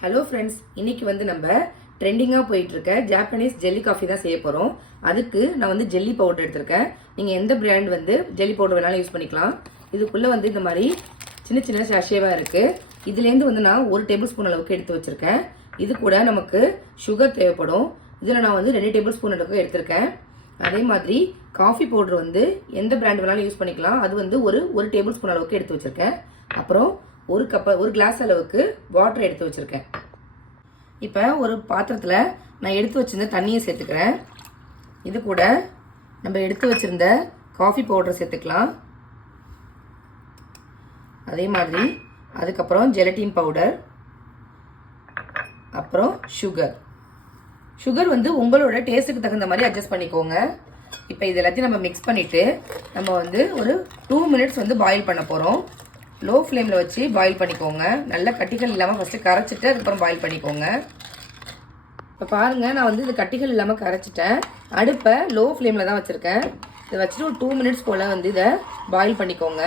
Hello friends, இன்னைக்கு வந்து நம்ம ட்ரெண்டிங்காக போயிட்டு இருக்க ஜாப்பனீஸ் ஜெல்லி காஃபி தான் செய்ய போகிறோம். அதுக்கு நான் வந்து ஜெல்லி பவுடர் எடுத்திருக்கேன். நீங்கள் எந்த பிராண்ட் வந்து ஜெல்லி பவுடர் வேணாலும் யூஸ் பண்ணிக்கலாம். இதுக்குள்ளே வந்து இந்த மாதிரி சின்ன சின்ன சாஷேவாக இருக்குது. இதுலேருந்து வந்து நான் 1 டேபிள் ஸ்பூன் அளவுக்கு எடுத்து வச்சுருக்கேன். இது கூட நமக்கு சுகர் தேவைப்படும். இதில் நான் வந்து 2 டேபிள் ஸ்பூன் அளவுக்கு எடுத்திருக்கேன். அதே மாதிரி காஃபி பவுடர் வந்து எந்த பிராண்ட் வேணாலும் யூஸ் பண்ணிக்கலாம். அது வந்து ஒரு டேபிள் ஸ்பூன் அளவுக்கு எடுத்து வச்சுருக்கேன். அப்புறம் ஒரு கிளாஸ் அளவுக்கு வாட்டர் எடுத்து வச்சுருக்கேன். இப்போ ஒரு பாத்திரத்தில் நான் எடுத்து வச்சிருந்த தண்ணியை சேர்த்துக்கிறேன். இது கூட நம்ம எடுத்து வச்சிருந்த காஃபி பவுடர் சேர்த்துக்கலாம். அதே மாதிரி அதுக்கப்புறம் ஜெலட்டின் பவுடர், அப்புறம் சுகர் வந்து உங்களோட டேஸ்ட்டுக்கு தகுந்த மாதிரி அட்ஜஸ்ட் பண்ணிக்கோங்க. இப்போ இது எல்லாத்தையும் நம்ம மிக்ஸ் பண்ணிவிட்டு நம்ம வந்து ஒரு 2 மினிட்ஸ் வந்து பாயில் பண்ண போகிறோம். லோ ஃப்ளேமில் வச்சு பாயில் பண்ணிக்கோங்க. நல்லா கட்டிகள் இல்லாமல் ஃபஸ்ட்டு கரைச்சிட்டு அதுக்கப்புறம் பாயில் பண்ணிக்கோங்க. இப்போ பாருங்கள், நான் வந்து இது கட்டிகள் இல்லாமல் கரைச்சிட்டேன். அடுப்பை லோ ஃப்ளேமில் தான் வச்சுருக்கேன். இதை வச்சுட்டு ஒரு 2 மினிட்ஸ் போல் வந்து இதை பாயில் பண்ணிக்கோங்க.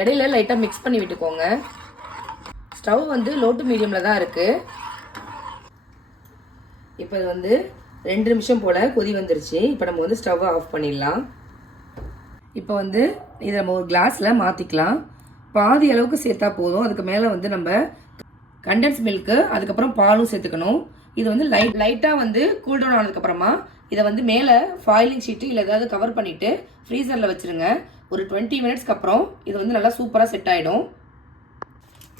இடையில லைட்டாக மிக்ஸ் பண்ணி விட்டுக்கோங்க. ஸ்டவ் வந்து லோ டு மீடியமில் தான் இருக்குது. இப்போ இது வந்து 2 நிமிஷம் போல் கொதி வந்துருச்சு. இப்போ நம்ம வந்து ஸ்டவ்வை ஆஃப் பண்ணிடலாம். இப்போ வந்து இதை நம்ம ஒரு கிளாஸில் மாற்றிக்கலாம். பாதி அளவுக்கு சேர்த்தா போதும். அதுக்கு மேலே வந்து நம்ம கண்டென்ஸ் மில்க்கு அதுக்கப்புறம் பாலும் சேர்த்துக்கணும். இது வந்து லைட்டாக வந்து கூல்டவுன் ஆனதுக்கப்புறமா இதை வந்து மேலே ஃபாயிலிங் ஷீட்டு இல்லை ஏதாவது கவர் பண்ணிவிட்டு ஃப்ரீசரில் வச்சுருங்க. ஒரு 20 மினிட்ஸ்க்கு அப்புறம் இது வந்து நல்லா சூப்பராக செட் ஆகிடும்.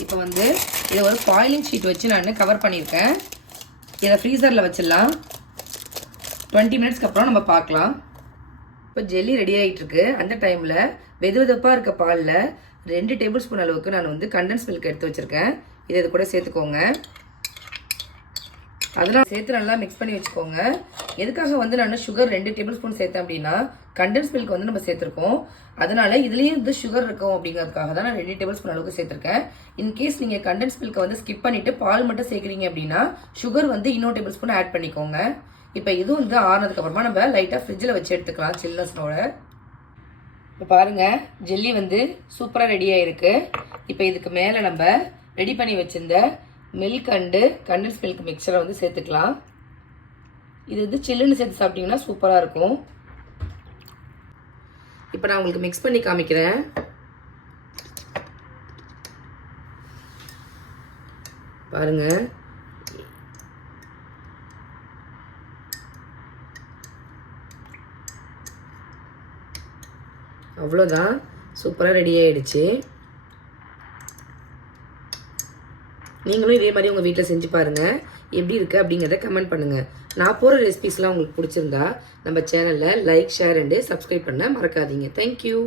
இப்போ வந்து இதை ஒரு ஃபாயிலிங் ஷீட் வச்சு நான் கவர் பண்ணியிருக்கேன். இதை ஃப்ரீசரில் வச்சிடலாம். 20 மினிட்ஸ்க்கு அப்புறம் நம்ம பார்க்கலாம். இப்போ ஜெல்லி ரெடி ஆகிட்டுருக்கு. அந்த டைமில் வெதுவெதுப்பாக இருக்க பாலில் 2 டேபிள் ஸ்பூன் அளவுக்கு நான் வந்து கண்டென்ஸ் மில்க் எடுத்து வச்சுருக்கேன். இதை இது கூட சேர்த்துக்கோங்க. அதெல்லாம் சேர்த்து நல்லா மிக்ஸ் பண்ணி வச்சுக்கோங்க. எதுக்காக வந்து நான் சுகர் 2 டேபிள் ஸ்பூன் சேர்த்தேன் அப்படின்னா, கண்டென்ஸ் மில்க் வந்து நம்ம சேர்த்துருக்கோம். அதனால இதுலேயும் வந்து சுகர் இருக்கும் அப்படிங்கிறதுக்காக தான் நான் 2 டேபிள் ஸ்பூன் அளவுக்கு சேர்த்துருக்கேன். இன்கேஸ் நீங்கள் கண்டென்ஸ் மில்க்கை வந்து ஸ்கிப் பண்ணிவிட்டு பால் மட்டும் சேர்க்குறீங்க அப்படின்னா சுகர் வந்து இன்னொரு டேபிள் ஸ்பூன் ஆட் பண்ணிக்கோங்க. இப்போ இதுவும் வந்து ஆறுனதுக்கப்புறமா நம்ம லைட்டாக ஃப்ரிட்ஜில் வச்சு எடுத்துக்கலாம் சில்னஸ்னோட. இப்போ பாருங்கள், ஜெல்லி வந்து சூப்பராக ரெடியாக இருக்குது. இப்போ இதுக்கு மேலே நம்ம ரெடி பண்ணி வச்சுருந்த மில்க் அண்டு கண்டென்ஸ் மில்க் மிக்சரை வந்து சேர்த்துக்கலாம். இது வந்து சில்லுன்னு சேர்த்து சாப்பிட்டிங்கன்னா சூப்பராக இருக்கும். இப்போ நான் உங்களுக்கு மிக்ஸ் பண்ணி காமிக்கிறேன். பாருங்கள், அவ்வளோதான், சூப்பராக ரெடி ஆகிடுச்சு. நீங்களும் இதே மாதிரி உங்கள் வீட்டில் செஞ்சு பாருங்கள். எப்படி இருக்குது அப்படிங்கிறத கமெண்ட் பண்ணுங்கள். நான் போகிற ரெசிபிஸ்லாம் உங்களுக்கு பிடிச்சிருந்தா நம்ம சேனலில் லைக், ஷேர் அண்டு சப்ஸ்கிரைப் பண்ண மறக்காதீங்க. தேங்க்யூ.